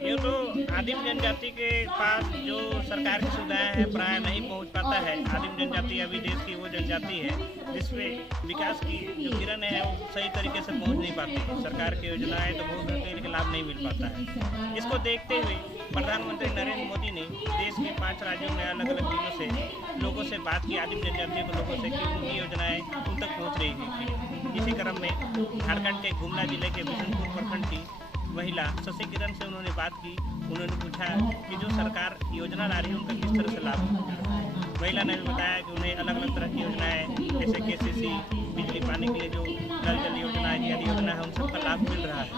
ये तो आदिम जनजाति के पास जो सरकार की सुविधाएं हैं प्राय नहीं पहुंच पाता है। आदिम जनजाति अभी देश की वो जनजाति है जिसमें विकास की जो किरण है वो सही तरीके से पहुंच नहीं पाती। सरकार की योजनाएं तो बहुत तरीके का लाभ नहीं मिल पाता है। इसको देखते हुए प्रधानमंत्री नरेंद्र मोदी ने देश के 5 राज्यों में अलग अलग जिलों से लोगों से बात की, आदिम जनजाति के लोगों से, कि उनकी योजनाएं उन तक पहुँच रही थी। इसी क्रम में झारखंड के गुमला जिले के बिशनपुर प्रखंड की महिला शशि किरण से उन्होंने बात की। उन्होंने पूछा कि जो सरकार योजना ला रही है उनका किस तरह से लाभ मिल रहा है। महिला ने भी बताया कि उन्हें अलग अलग तरह की योजनाएं जैसे केसीसी, बिजली पानी के लिए जो नल जल योजना इत्यादि योजना है उन सबका लाभ मिल रहा है।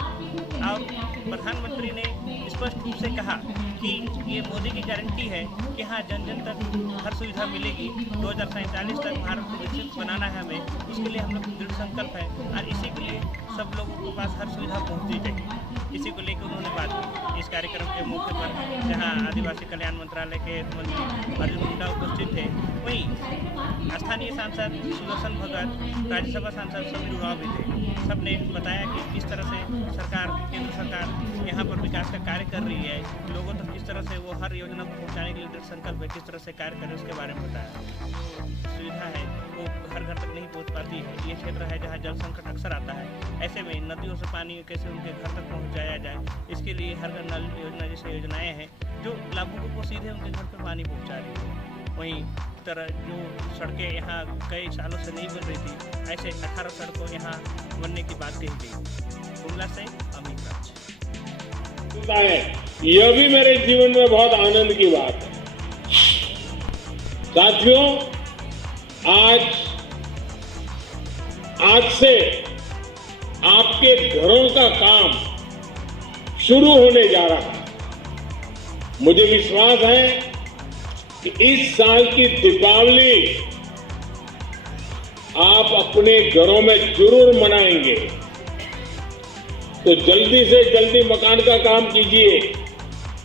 और प्रधानमंत्री ने स्पष्ट रूप से कहा कि ये मोदी की गारंटी है कि हाँ, जन जन तक हर सुविधा मिलेगी। 2047 तक भारत को विकसित बनाना है हमें, उसके लिए हम लोग दृढ़ संकल्प है और इसी के लिए सब लोगों के पास हर सुविधा पहुँचनी चाहिए। इसी को लेकर उन्होंने बात की। इस कार्यक्रम के मौके पर जहां आदिवासी कल्याण मंत्रालय के मंत्री अर्जुन मुंडा उपस्थित थे, वहीं स्थानीय सांसद सुदर्शन भगत, राज्यसभा सांसद समीर उरांव भी थे। सबने बताया कि किस तरह से सरकार, केंद्र सरकार यहाँ पर विकास का कार्य कर रही है, लोगों तक किस तरह से वो हर योजना को पहुँचाने के लिए दृढ़ संकल्प है, किस तरह से कार्य करे उसके बारे में बताया। सुविधा है वो हर घर तक नहीं पहुँच पाती है। ये क्षेत्र है जहाँ जल संकट अक्सर आता है। ऐसे में नदियों से पानी कैसे उनके घर तक पहुँचाया जाए, इसके लिए हर घर नल योजना जैसी योजनाएं हैं जो लाभुकों को सीधे उनके घर पर पानी पहुँचा रही है। वहीं तरह जो सड़कें यहाँ कई सालों से नहीं बन रही थी, ऐसे 18 सड़कों यहाँ बनने की बात कही गई। गुमला से अमित राज। यह भी मेरे जीवन में बहुत आनंद की बात है। साथियों, आज से आपके घरों का काम शुरू होने जा रहा है। मुझे विश्वास है कि इस साल की दीपावली आप अपने घरों में जरूर मनाएंगे। तो जल्दी से जल्दी मकान का काम कीजिए।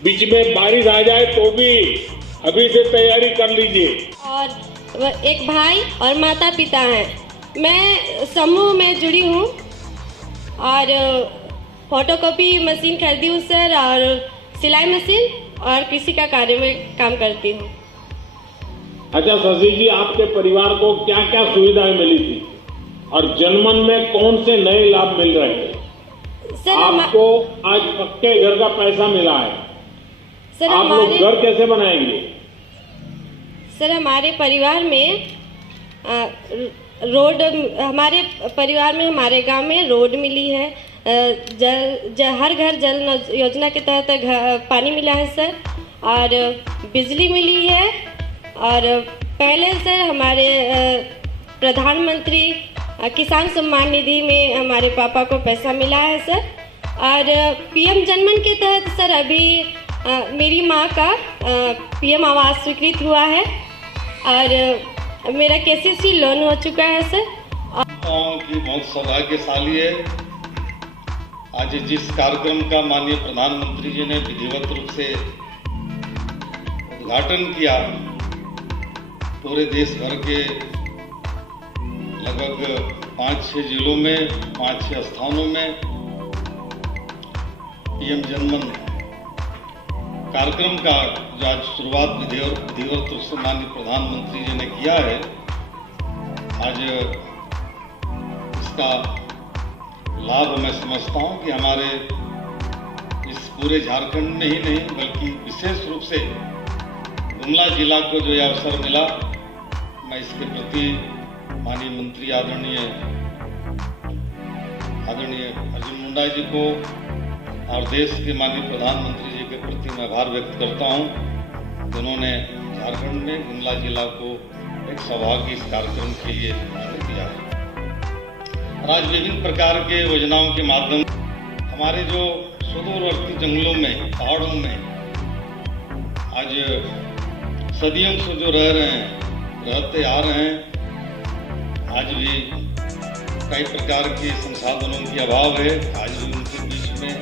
बीच में बारिश आ जाए तो भी अभी से तैयारी कर लीजिए। और एक भाई और माता पिता हैं। मैं समूह में जुड़ी हूँ और फोटोकॉपी मशीन खरीदी हूँ सर, और सिलाई मशीन और कृषि का कार्य में काम करती हूँ। अच्छा शशि जी, आपके परिवार को क्या क्या सुविधाएं मिली थी और जनमन में कौन से नए लाभ मिल रहे हैं? सर आपको आज पक्के घर का पैसा मिला है। सर आप लोग घर कैसे बनाएंगे? सर हमारे परिवार में रोड, हमारे परिवार में हमारे गांव में रोड मिली है। हर घर जल योजना के तहत पानी मिला है सर, और बिजली मिली है। और पहले सर हमारे प्रधानमंत्री किसान सम्मान निधि में हमारे पापा को पैसा मिला है सर। और पीएम जनमन के तहत सर अभी मेरी माँ का पीएम आवास स्वीकृत हुआ है और मेरा केसीसी लोन हो चुका है सर। की बहुत सौभाग्यशाली है। आज जिस कार्यक्रम का माननीय प्रधानमंत्री जी ने विधिवत रूप से उद्घाटन किया, पूरे देश भर के लगभग 5-6 जिलों में 5-6 स्थानों में पीएम जनमन कार्यक्रम का जो आज शुरुआत विधिवत रूप से माननीय प्रधानमंत्री जी ने किया है, आज इसका लाभ मैं समझता हूं कि हमारे इस पूरे झारखंड में ही नहीं बल्कि विशेष रूप से गुमला जिला को जो यह अवसर मिला, मैं इसके प्रति माननीय मंत्री आदरणीय अर्जुन मुंडा जी को और देश के माननीय प्रधानमंत्री जी के प्रति मैं आभार व्यक्त करता हूं, जिन्होंने झारखंड में गुमला जिला को एक सौभाग्य इस कार्यक्रम के लिए दिया है। और आज विभिन्न प्रकार के योजनाओं के माध्यम हमारे जो सुदूरवर्ती जंगलों में, पहाड़ों में आज सदियों से जो रह रहे हैं, रहते आ रहे हैं, आज भी कई प्रकार के संसाधनों की अभाव है। आज भी उनके बीच में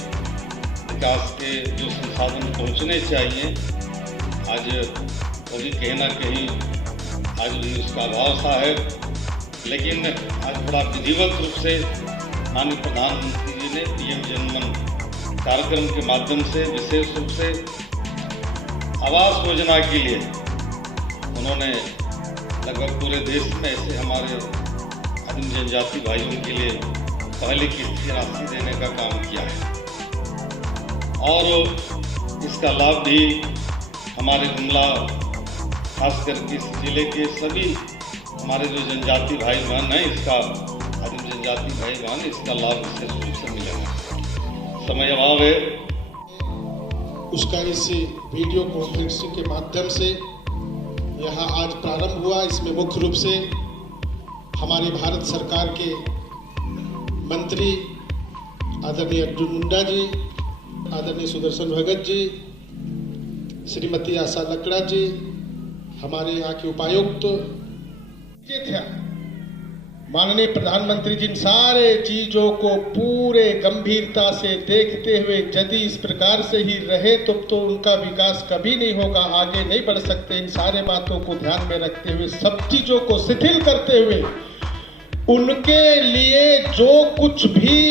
विकास के जो संसाधन पहुंचने चाहिए, आज कभी कहीं ना कहीं आज भी उसका अभाव सा है। लेकिन आज बड़ा विधिवत रूप से माननीय प्रधानमंत्री जी ने पीएम जनमन कार्यक्रम के माध्यम से विशेष रूप से आवास योजना के लिए उन्होंने लगभग पूरे देश में ऐसे हमारे आदिम जनजाति भाइयों के लिए पहली किस्त की राशि देने का काम किया है और इसका लाभ भी हमारे गुमला खासकर इस जिले के सभी हमारे जो जनजाति भाई बहन हैं, इसका आदिम जनजाति भाई बहन इसका लाभ विशेष रूप से मिलेगा। समय अभाव है, उसका इस वीडियो कॉन्फ्रेंसिंग के माध्यम से यहाँ आज प्रारंभ हुआ। इसमें मुख्य रूप से हमारे भारत सरकार के मंत्री आदरणीय अर्जुन मुंडा जी, आदरणीय सुदर्शन भगत जी, श्रीमती आशा लकड़ा जी, हमारे यहाँ के उपायुक्त थे। माननीय प्रधानमंत्री जी इन सारे चीजों को पूरे गंभीरता से देखते हुए यदि इस प्रकार से ही रहे तो उनका विकास कभी नहीं होगा, आगे नहीं बढ़ सकते। इन सारे बातों को ध्यान में रखते हुए सब चीजों को शिथिल करते हुए उनके लिए जो कुछ भी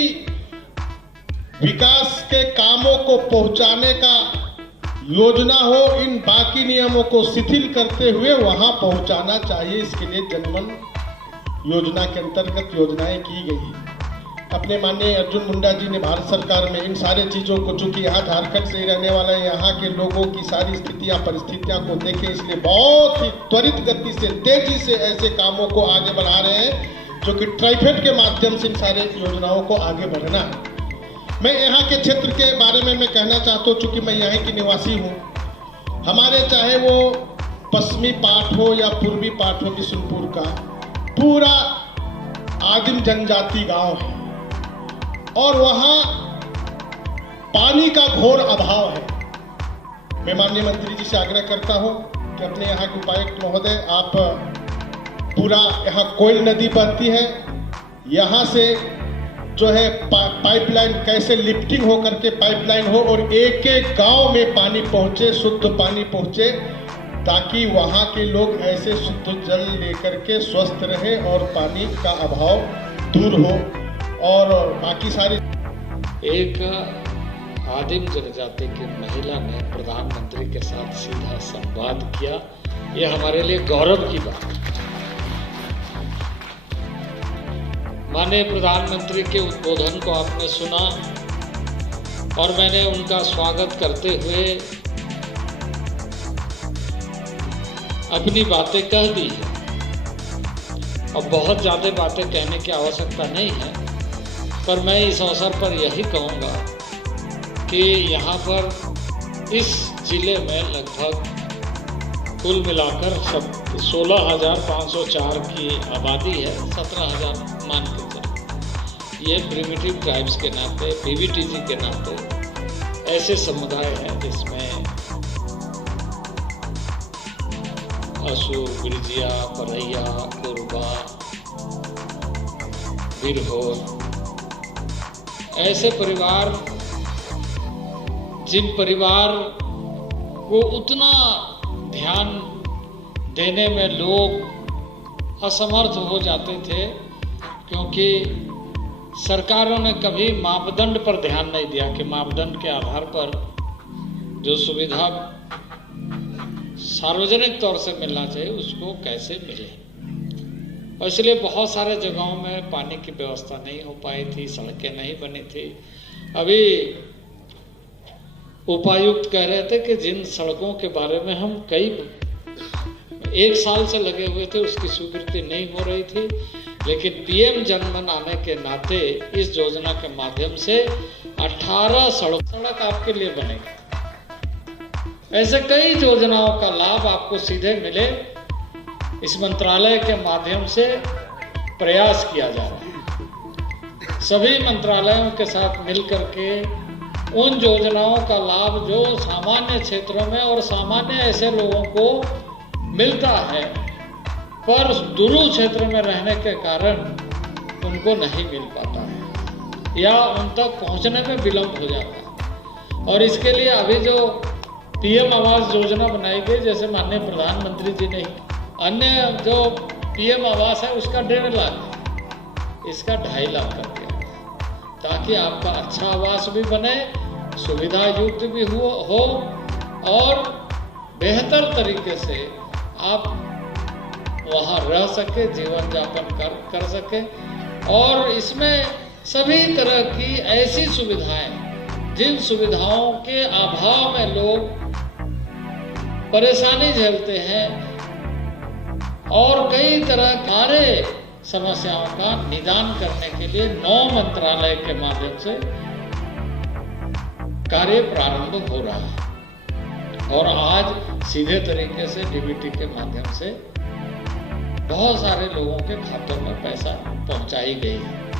विकास के कामों को पहुंचाने का योजना हो, इन बाकी नियमों को शिथिल करते हुए वहां पहुंचाना चाहिए। इसके लिए जनमन योजना के अंतर्गत योजनाएं की गई। अपने माननीय अर्जुन मुंडा जी ने भारत सरकार में इन सारे चीजों को, चूंकि यहाँ झारखंड से ही रहने वाला है, यहाँ के लोगों की सारी स्थितियां परिस्थितियां को देखे, इसलिए बहुत ही त्वरित गति से तेजी से ऐसे कामों को आगे बढ़ा रहे हैं जो कि ट्राइफेड के माध्यम से इन सारे योजनाओं को आगे बढ़ना है। मैं यहाँ के क्षेत्र के बारे में मैं कहना चाहता हूँ, चूंकि मैं यहाँ की निवासी हूँ, हमारे चाहे वो पश्चिमी पार्ट हो या पूर्वी पार्ट हो बिशुनपुर का, पूरा आदिम जनजाति गांव है और वहाँ पानी का घोर अभाव है। मैं माननीय मंत्री जी से आग्रह करता हूँ कि अपने यहाँ के उपायुक्त महोदय, आप पूरा यहाँ कोयल नदी बहती है, यहाँ से जो है पाइपलाइन कैसे लिफ्टिंग हो करके पाइपलाइन हो और एक एक गांव में पानी पहुंचे, शुद्ध पानी पहुंचे, ताकि वहां के लोग ऐसे शुद्ध जल लेकर के स्वस्थ रहे और पानी का अभाव दूर हो। और बाकी सारी एक आदिम जनजाति की महिला ने प्रधानमंत्री के साथ सीधा संवाद किया, ये हमारे लिए गौरव की बात है। माननीय प्रधानमंत्री के उद्बोधन को आपने सुना और मैंने उनका स्वागत करते हुए अपनी बातें कह दी है। अब बहुत ज़्यादा बातें कहने की आवश्यकता नहीं है, पर मैं इस अवसर पर यही कहूँगा कि यहाँ पर इस जिले में लगभग कुल मिलाकर 16,504 की आबादी है, 17,000 मान के चलो। ये प्रिमिटिव ट्राइब्स के नाते, पीवीटीजी के नाते ऐसे समुदाय हैं जिसमें असुर, बिरजिया, परैया, कोरबा, बिरहोर, ऐसे परिवार जिन परिवार को उतना ध्यान देने में लोग असमर्थ हो जाते थे, क्योंकि सरकारों ने कभी मापदंड पर ध्यान नहीं दिया कि मापदंड के आधार पर जो सुविधा सार्वजनिक तौर से मिलना चाहिए उसको कैसे मिले। और इसलिए बहुत सारे जगहों में पानी की व्यवस्था नहीं हो पाई थी, सड़कें नहीं बनी थी। अभी उपायुक्त कह रहे थे कि जिन सड़कों के बारे में हम कई 1 साल से लगे हुए थे उसकी स्वीकृति नहीं हो रही थी, लेकिन पीएम जनमन आने के नाते इस योजना के माध्यम से 18 सड़क आपके लिए बनेगी। ऐसे कई योजनाओं का लाभ आपको सीधे मिले, इस मंत्रालय के माध्यम से प्रयास किया जा रहा है। सभी मंत्रालयों के साथ मिलकर के उन योजनाओं का लाभ जो सामान्य क्षेत्रों में और सामान्य ऐसे लोगों को मिलता है पर दुर्गम क्षेत्र में रहने के कारण उनको नहीं मिल पाता है या उन तक पहुंचने में विलंब हो जाता है। और इसके लिए अभी जो पीएम आवास योजना बनाई गई, जैसे माननीय प्रधानमंत्री जी ने, अन्य जो पीएम आवास है उसका 1.5 लाख, इसका 2.5 लाख कर दिया, ताकि आपका अच्छा आवास भी बने सुविधा युक्त भी हो और बेहतर तरीके से आप वहाँ रह सके, जीवन यापन कर सके। और इसमें सभी तरह की ऐसी सुविधाएं, जिन सुविधाओं के अभाव में लोग परेशानी झेलते हैं और कई तरह कार्य समस्याओं का निदान करने के लिए 9 मंत्रालय के माध्यम से कार्य प्रारंभ हो रहा है। और आज सीधे तरीके से डीबीटी के माध्यम से बहुत सारे लोगों के खातों में पैसा पहुंचाई गई है।